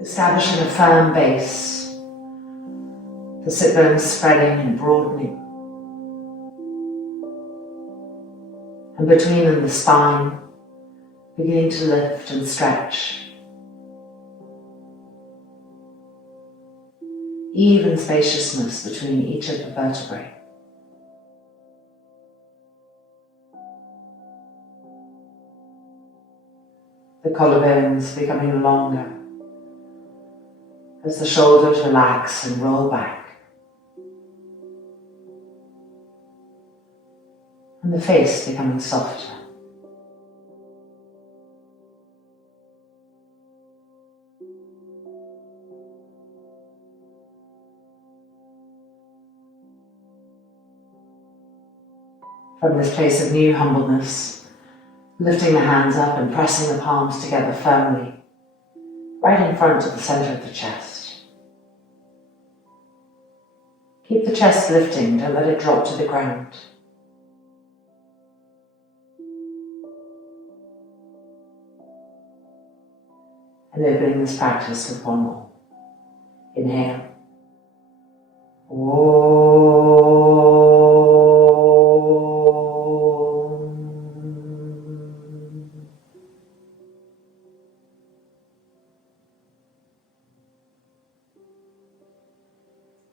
Establishing a firm base, the sit bones spreading and broadening. And between them, the spine beginning to lift and stretch. Even spaciousness between each of the vertebrae. The collarbones becoming longer as the shoulders relax and roll back. And the face becoming softer. From this place of new humbleness, lifting the hands up and pressing the palms together firmly, right in front of the center of the chest. Keep the chest lifting, don't let it drop to the ground. And opening this practice with one more. Inhale.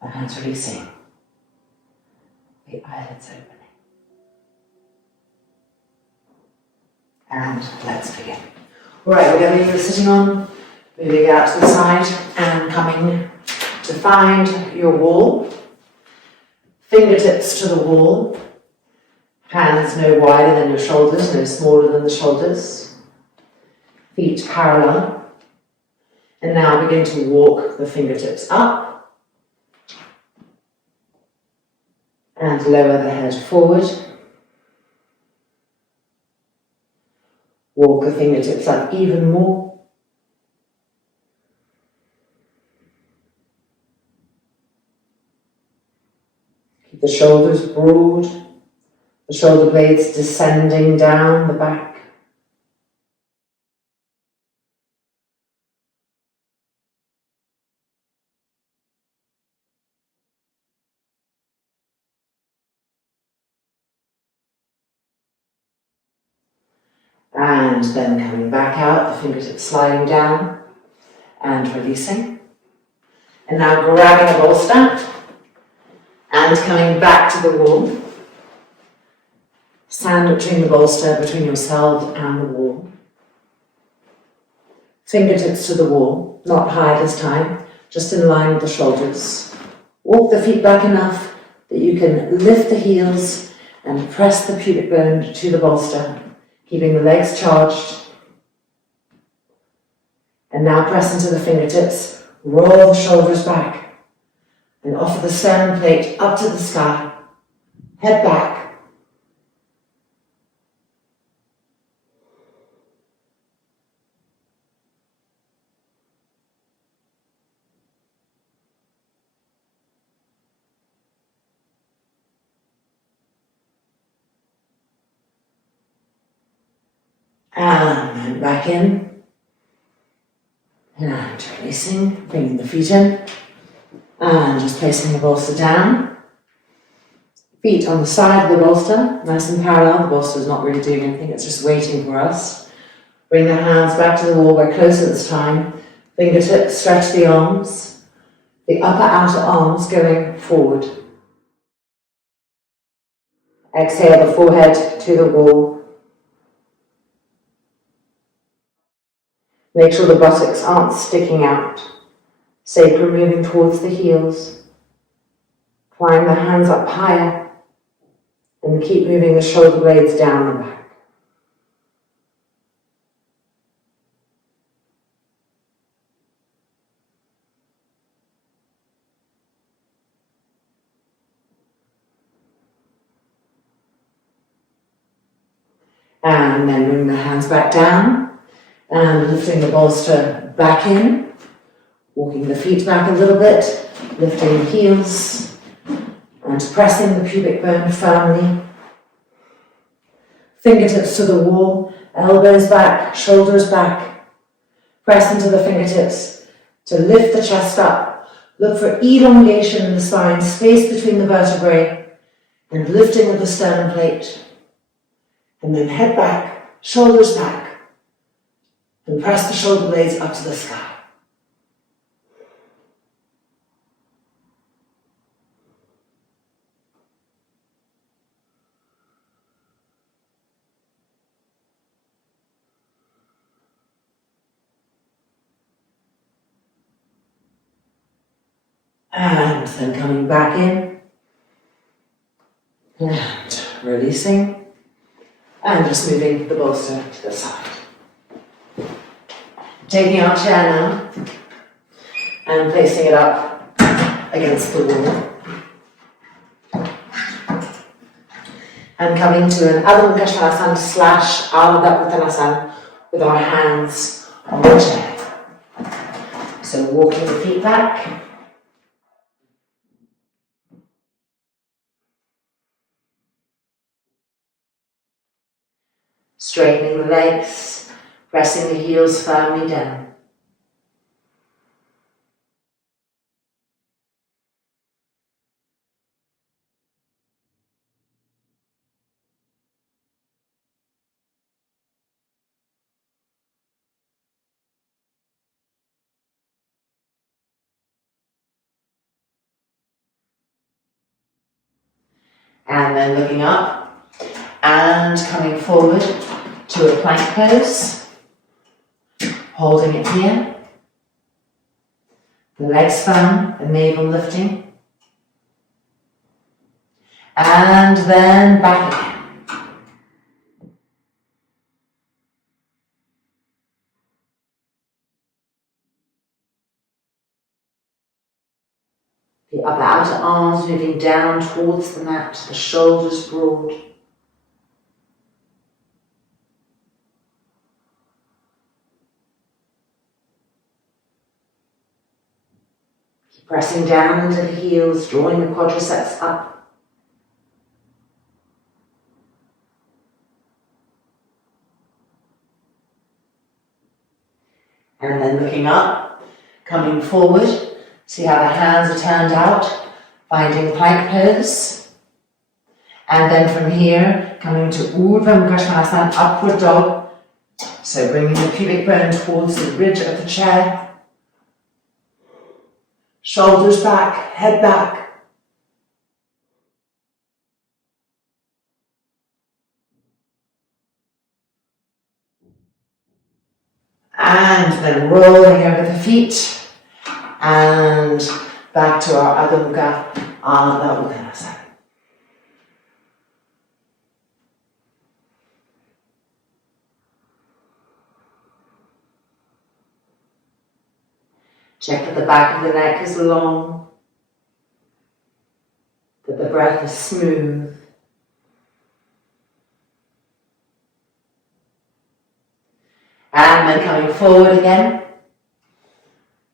The hands releasing, the eyelids opening. And let's begin. Alright, we're going to be sitting on, moving out to the side and coming to find your wall. Fingertips to the wall. Hands no wider than your shoulders, no smaller than the shoulders. Feet parallel. And now begin to walk the fingertips up. And lower the head forward. Walk the fingertips up even more. Keep the shoulders broad, the shoulder blades descending down the back. And then coming back out, the fingertips sliding down and releasing. And now grabbing a bolster and coming back to the wall. Stand between the bolster, between yourself and the wall. Fingertips to the wall, not high this time, just in line with the shoulders. Walk the feet back enough that you can lift the heels and press the pubic bone to the bolster. Keeping the legs charged. And now press into the fingertips, roll the shoulders back, and offer the sternum plate up to the sky, head back. And back in, and releasing, bringing the feet in, and just placing the bolster down. Feet on the side of the bolster, nice and parallel. The bolster is not really doing anything, it's just waiting for us. Bring the hands back to the wall, we're closer this time. Fingertips, stretch the arms, the upper outer arms going forward. Exhale the forehead to the wall. Make sure the buttocks aren't sticking out. Sacrum moving towards the heels. Climb the hands up higher and keep moving the shoulder blades down the back. And then bring the hands back down. And lifting the bolster back in, walking the feet back a little bit, lifting the heels, and pressing the pubic bone firmly. Fingertips to the wall, elbows back, shoulders back. Press into the fingertips, to lift the chest up. Look for elongation in the spine, space between the vertebrae, and lifting of the sternum plate. And then head back, shoulders back, and press the shoulder blades up to the sky. And then coming back in, and releasing, and just moving the bolster to the side. Taking our chair now, and placing it up against the wall. And coming to an Adho Mukha Svanasana / Ardha Uttanasana with our hands on the chair. So walking the feet back. Straightening the legs, pressing the heels firmly down. And then looking up and coming forward to a plank pose, holding it here, the legs firm, the navel lifting, and then back again. The upper outer arms moving down towards the mat, the shoulders broad. Pressing down into the heels, drawing the quadriceps up. And then looking up, coming forward. See how the hands are turned out, finding plank pose. And then from here, coming to Urdhva Mukha Svanasana, upward dog. So bringing the pubic bone towards the ridge of the chair. Shoulders back, head back. And then rolling over the feet and back to our Adho Mukha Uttanasana. Check that the back of the neck is long, that the breath is smooth. And then coming forward again,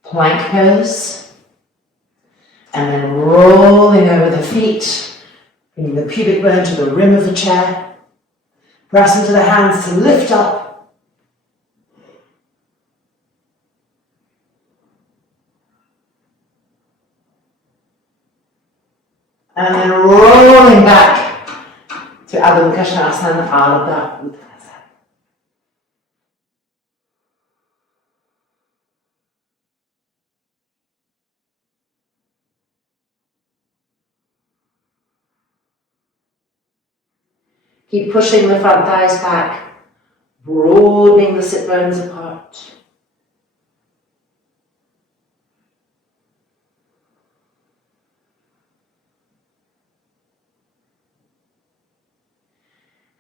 plank pose, and then rolling over the feet, bringing the pubic bone to the rim of the chair, press into the hands to lift up. And then rolling back to Adho Mukha Svanasana, Ardha Uttanasana. Keep pushing the front thighs back, broadening the sit bones apart.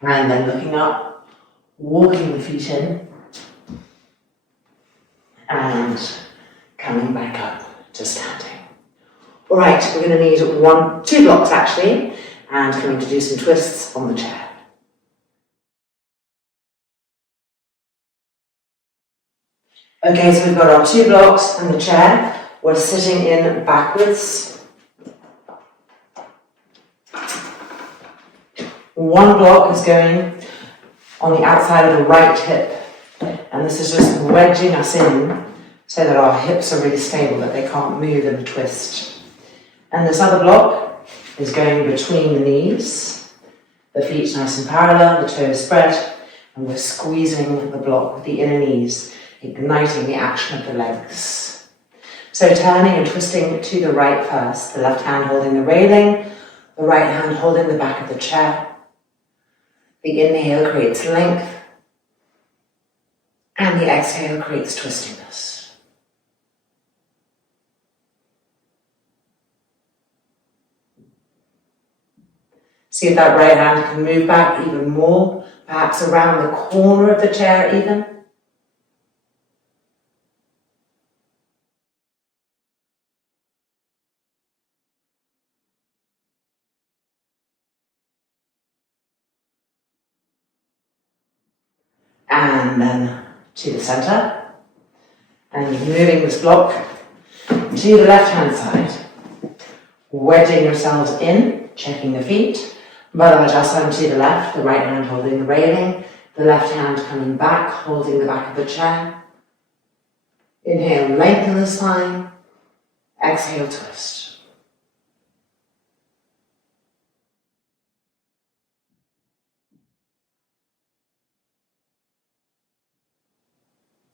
And then looking up, walking the feet in, and coming back up to standing. All right, we're going to need 2 blocks actually, and coming to do some twists on the chair. Okay, so we've got our 2 blocks and the chair. We're sitting in backwards. 1 block is going on the outside of the right hip, and this is just wedging us in so that our hips are really stable, that they can't move in the twist. And this other block is going between the knees, the feet nice and parallel, the toes spread, and we're squeezing the block with the inner knees, igniting the action of the legs. So turning and twisting to the right first, the left hand holding the railing, the right hand holding the back of the chair. The inhale creates length, and the exhale creates twistiness. See if that right hand can move back even more, perhaps around the corner of the chair even. And then to the center. And moving this block to the left-hand side. Wedging yourselves in, checking the feet. Baddha to the left, the right hand holding the railing, the left hand coming back, holding the back of the chair. Inhale, lengthen the spine. Exhale, twist.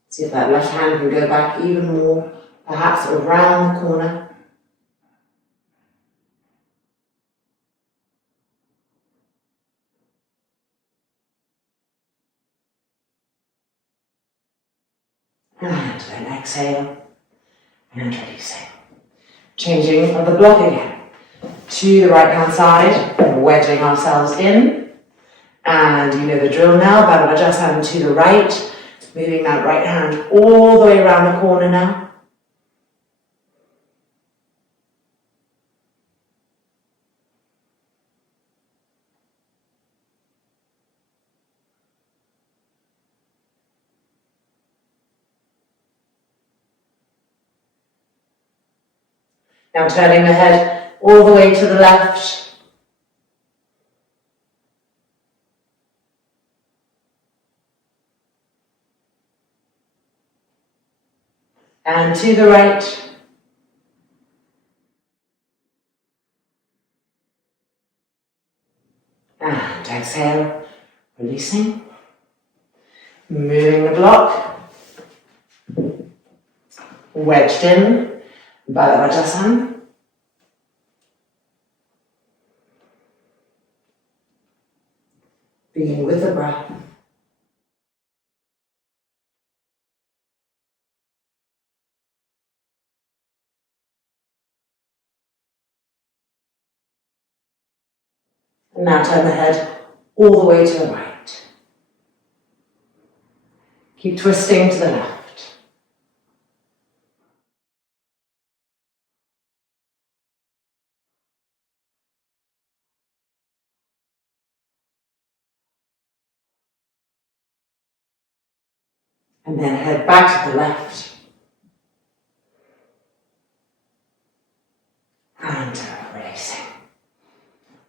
See if that left hand can go back even more, perhaps around the corner. And then exhale and releasing. Changing of the block again. To the right hand side, wedging ourselves in. And you know the drill now, Baddha to the right, moving that right hand all the way around the corner now. Now turning the head all the way to the left. And to the right. And exhale, releasing. Moving the block. Wedged in. Baddha. Beginning with the breath. And now turn the head all the way to the right. Keep twisting to the left. And then head back to the left. And releasing.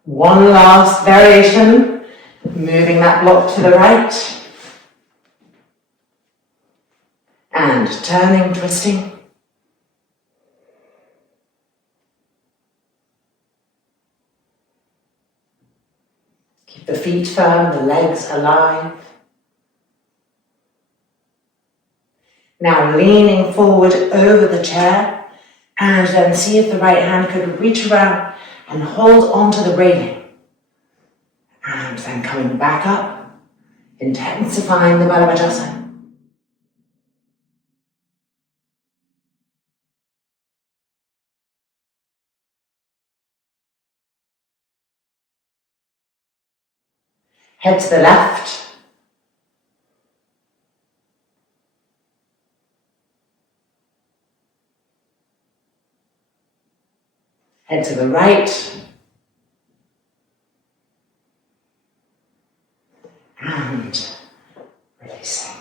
One last variation. Moving that block to the right. And turning, twisting. Keep the feet firm, the legs alive. Now leaning forward over the chair, and then see if the right hand could reach around and hold onto the railing. And then coming back up, intensifying the Baddha. Head to the left. Head to the right. And releasing.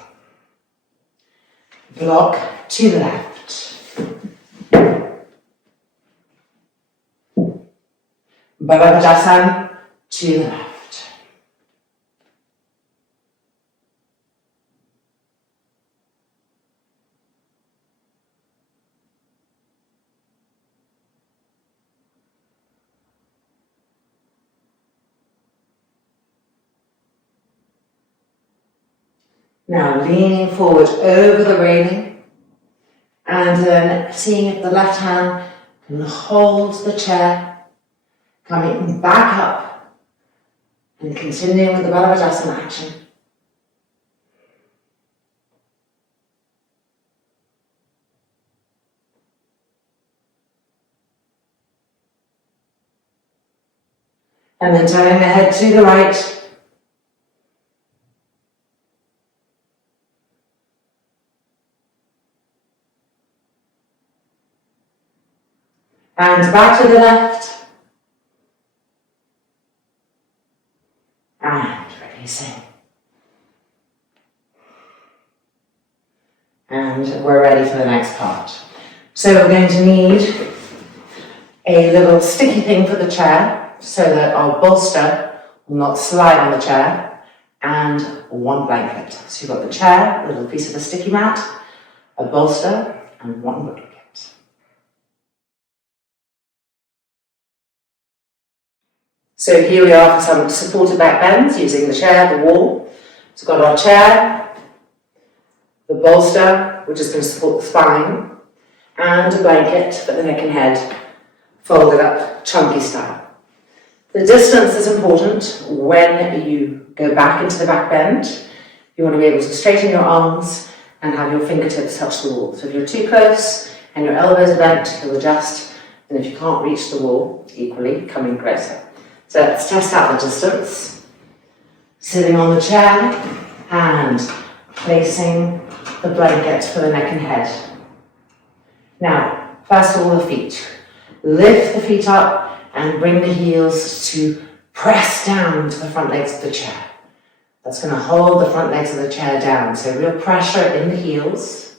Block to the left. Baddha to the left. Now leaning forward over the railing and then seeing if the left hand can hold the chair, coming back up and continuing with the Baddhavajasana action. And then turning the head to the right. And back to the left. And releasing. And we're ready for the next part. So we're going to need a little sticky thing for the chair so that our bolster will not slide on the chair, and one blanket. So you've got the chair, a little piece of a sticky mat, a bolster, and one blanket. So here we are for some supported back bends using the chair, the wall. So we've got our chair, the bolster, which is going to support the spine, and a blanket for the neck and head, folded up, chunky style. The distance is important when you go back into the back bend. You want to be able to straighten your arms and have your fingertips touch the wall. So if you're too close and your elbows are bent, you'll adjust, and if you can't reach the wall, equally, come in closer. So let's test out the distance. Sitting on the chair and placing the blanket for the neck and head. Now, first of all, the feet. Lift the feet up and bring the heels to press down to the front legs of the chair. That's going to hold the front legs of the chair down. So real pressure in the heels.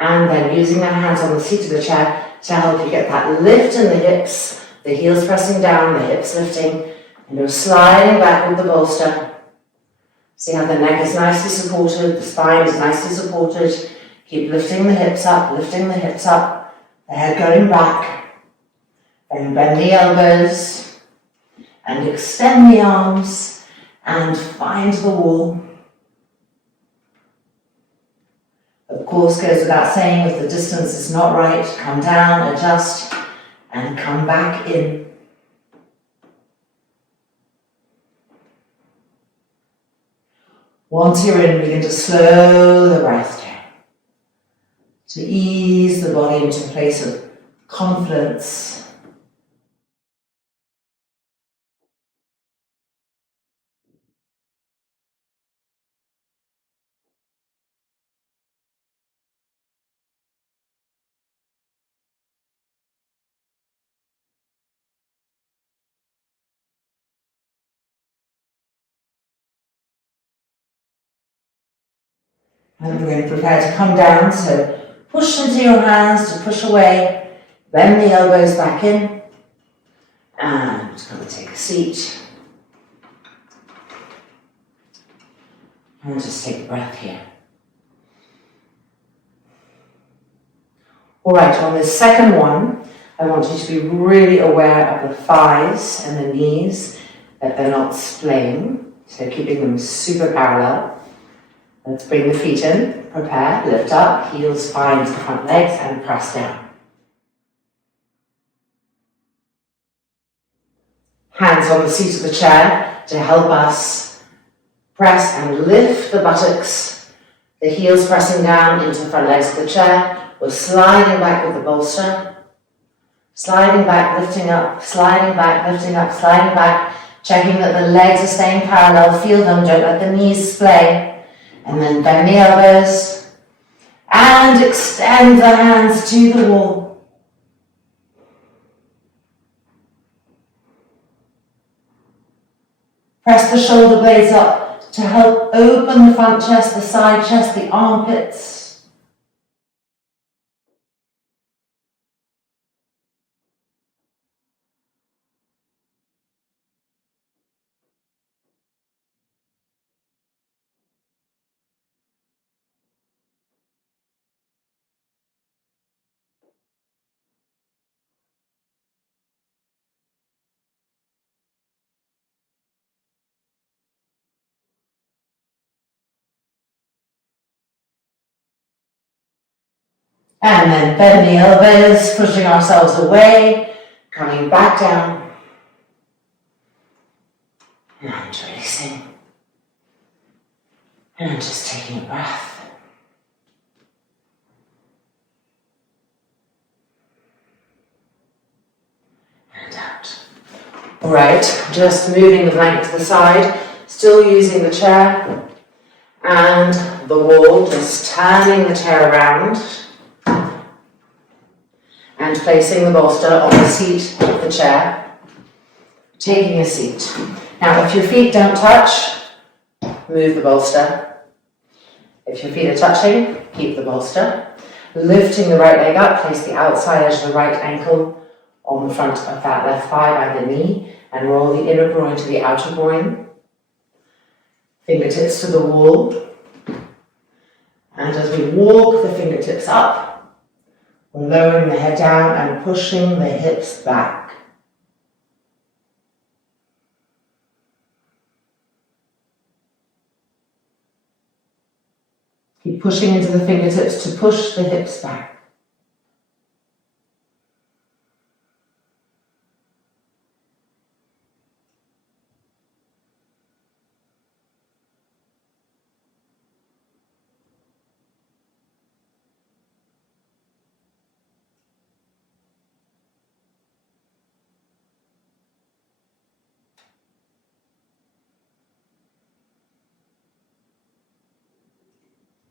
And then using our hands on the seat of the chair to help you get that lift in the hips, the heels pressing down, the hips lifting, and you're sliding back with the bolster. See how the neck is nicely supported, the spine is nicely supported. Keep lifting the hips up, the head going back. Then bend the elbows and extend the arms and find the wall. Of course, goes without saying, if the distance is not right, come down, adjust, and come back in. Once you're in, begin to slow the breath down, to ease the body into a place of confidence. And we're going to prepare to come down, so push into your hands to push away, bend the elbows back in, and just going to take a seat. And just take a breath here. Alright, on this second one, I want you to be really aware of the thighs and the knees, that they're not splaying, so keeping them super parallel. Let's bring the feet in, prepare, lift up, heels find the front legs and press down. Hands on the seat of the chair to help us press and lift the buttocks, the heels pressing down into the front legs of the chair. We're sliding back with the bolster, sliding back, lifting up, sliding back, lifting up, sliding back, checking that the legs are staying parallel, feel them, don't let the knees splay. And then bend the elbows and extend the hands to the wall. Press the shoulder blades up to help open the front chest, the side chest, the armpits. And then bend the elbows, pushing ourselves away, coming back down. And releasing. And just taking a breath. And out. Alright, just moving the blanket to the side, still using the chair and the wall, just turning the chair around and placing the bolster on the seat of the chair, taking a seat. Now, if your feet don't touch, move the bolster. If your feet are touching, keep the bolster. Lifting the right leg up, place the outside edge of the right ankle on the front of that left thigh by the knee, and roll the inner groin to the outer groin. Fingertips to the wall. And as we walk the fingertips up, we're lowering the head down and pushing the hips back. Keep pushing into the fingertips to push the hips back.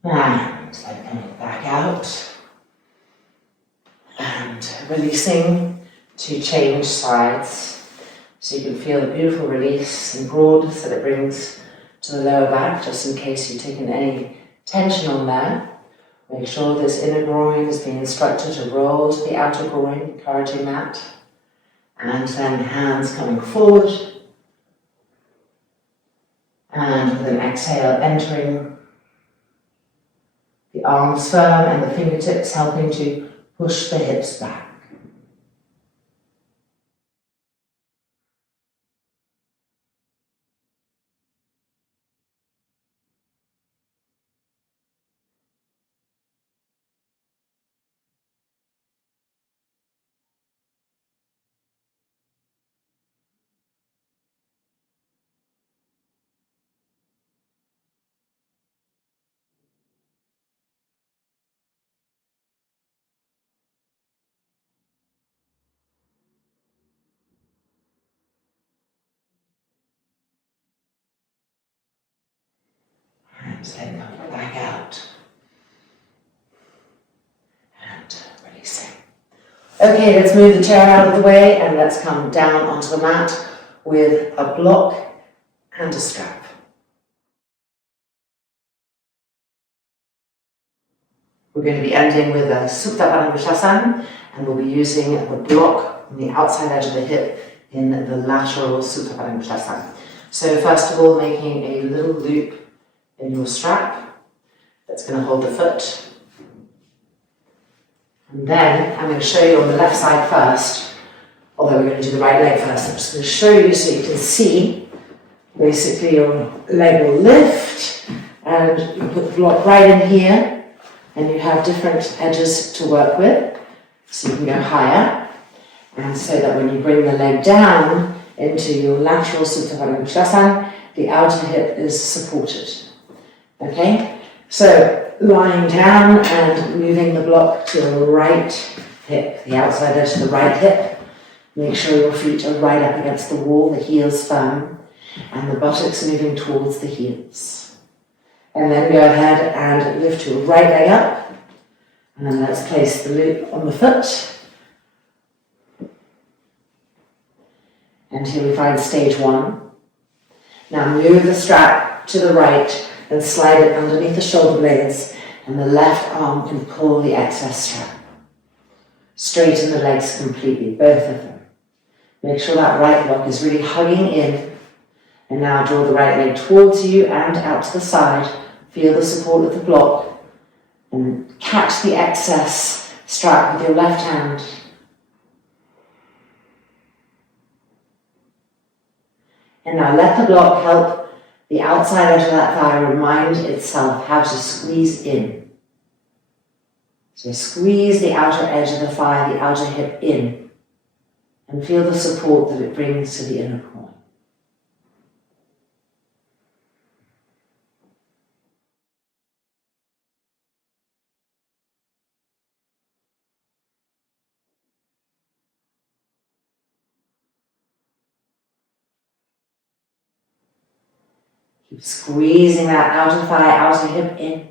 And then coming back out and releasing to change sides. So you can feel the beautiful release and broadness that it brings to the lower back, just in case you've taken any tension on there. Make sure this inner groin is being instructed to roll to the outer groin, encouraging that. And then hands coming forward. And with an exhale, entering the arms firm and the fingertips helping to push the hips back. And then coming back out. And releasing. Okay, let's move the chair out of the way and let's come down onto the mat with a block and a strap. We're going to be ending with a Supta Padangusthasana, and we'll be using the block on the outside edge of the hip in the lateral Supta Padangusthasana. So first of all, making a little loop in your strap that's going to hold the foot. And then I'm going to show you on the left side first, although we're going to do the right leg first. I'm just going to show you so you can see. Basically your leg will lift and you put the block right in here and you have different edges to work with. So you can go higher, and so that when you bring the leg down into your lateral Supta Padangusthasana, the outer hip is supported. Okay? So lying down and moving the block to the right hip, the outside edge of the right hip. Make sure your feet are right up against the wall, the heels firm, and the buttocks moving towards the heels. And then go ahead and lift your right leg up. And then let's place the loop on the foot. And here we find stage one. Now move the strap to the right and slide it underneath the shoulder blades, and the left arm can pull the excess strap. Straighten the legs completely, both of them. Make sure that right block is really hugging in. And now draw the right leg towards you and out to the side. Feel the support of the block and catch the excess strap with your left hand. And now let the block help the outside edge of that thigh remind itself how to squeeze in. So squeeze the outer edge of the thigh, the outer hip in, and feel the support that it brings to the inner core. Keep squeezing that outer thigh, outer hip in.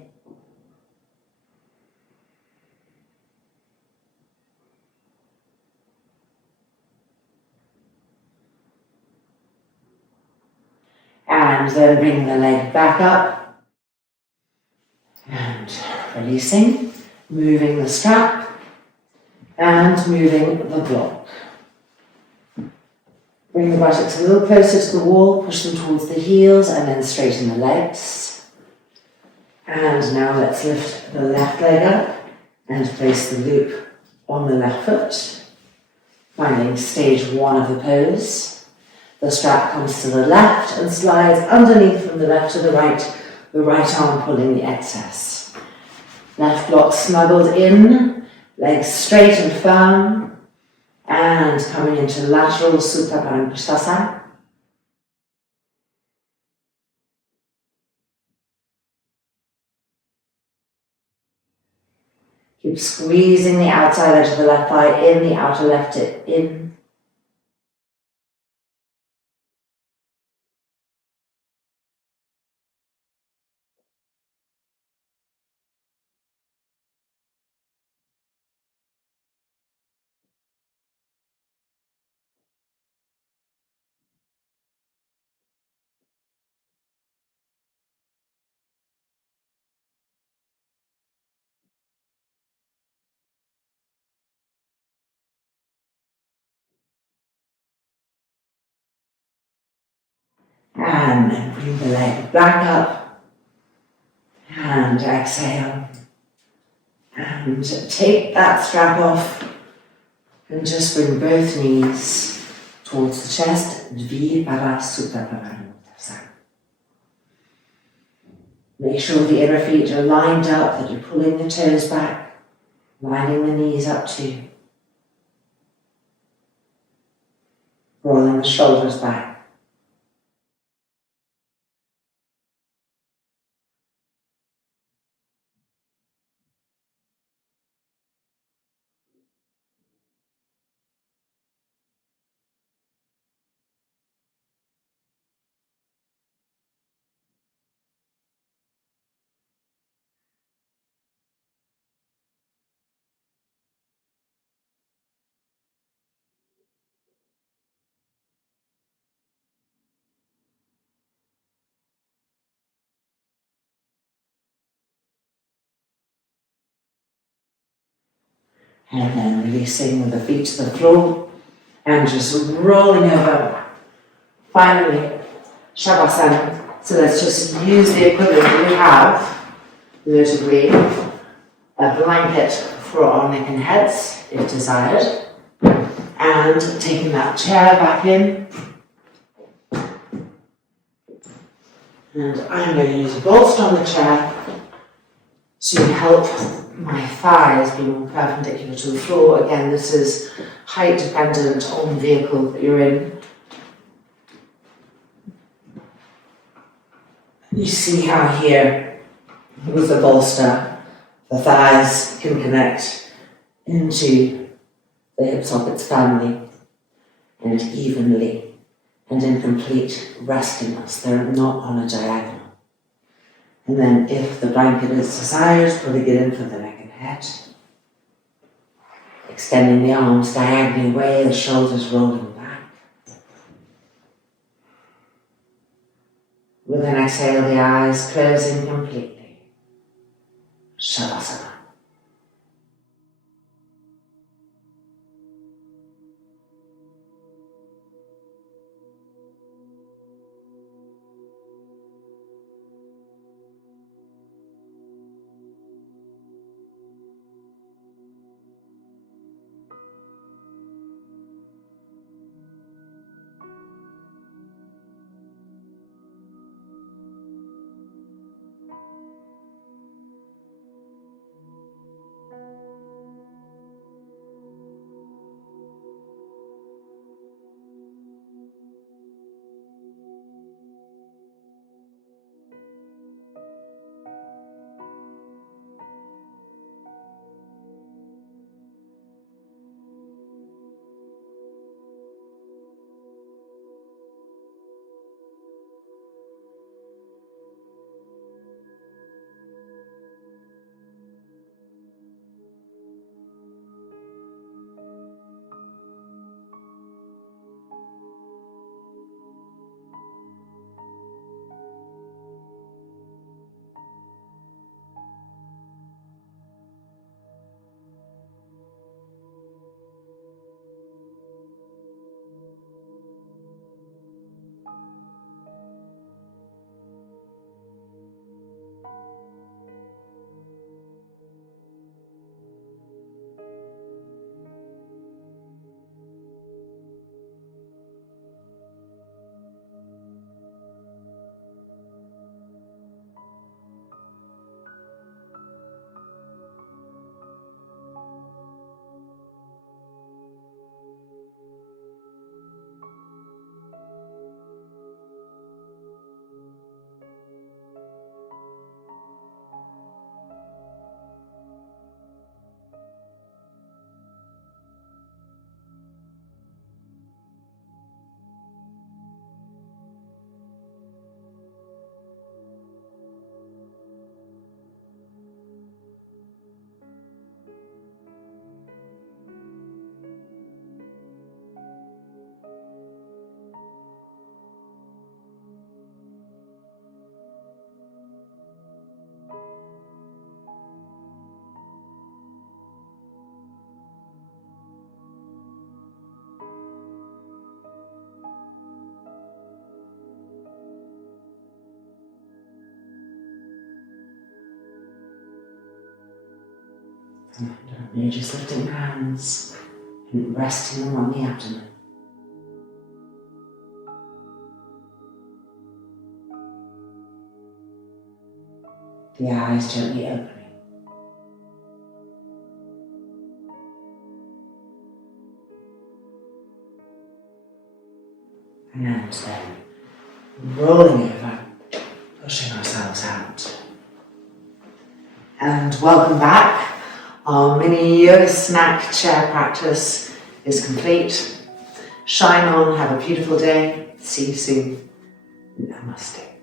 And then bring the leg back up. And releasing, moving the strap, and moving the block. Bring the buttocks a little closer to the wall, push them towards the heels, and then straighten the legs. And now let's lift the left leg up and place the loop on the left foot, finding stage 1 of the pose. The strap comes to the left and slides underneath from the left to the right arm pulling the excess. Left block snuggled in, legs straight and firm, and coming into lateral Supta Paramprishtasana. Keep squeezing the outside edge of the left thigh in, the outer left hip in. And then bring the leg back up. And exhale. And take that strap off. And just bring both knees towards the chest. Dvipara Supta Paramprishtasana. Make sure the inner feet are lined up, that you're pulling the toes back, lining the knees up too. Rolling the shoulders back. And then releasing with the feet to the floor and just rolling over. Finally, Shavasana. So let's just use the equivalent we have, notably a blanket for our neck and heads, if desired. And taking that chair back in. And I'm going to use a bolster on the chair to help my thighs be more perpendicular to the floor. Again, this is height dependent on the vehicle that you're in. You see how here, with the bolster, the thighs can connect into the hip sockets firmly and evenly and in complete restiness. They're not on a diagonal. And then if the blanket is desired, pulling it in from the neck and head. Extending the arms diagonally away, the shoulders rolling back. With an exhale, the eyes closing completely. Shavasana. And you're just lifting hands and resting them on the abdomen. The eyes gently opening. And then rolling over, pushing ourselves out. And welcome back. Our mini yoga snack chair practice is complete. Shine on, have a beautiful day. See you soon. Namaste.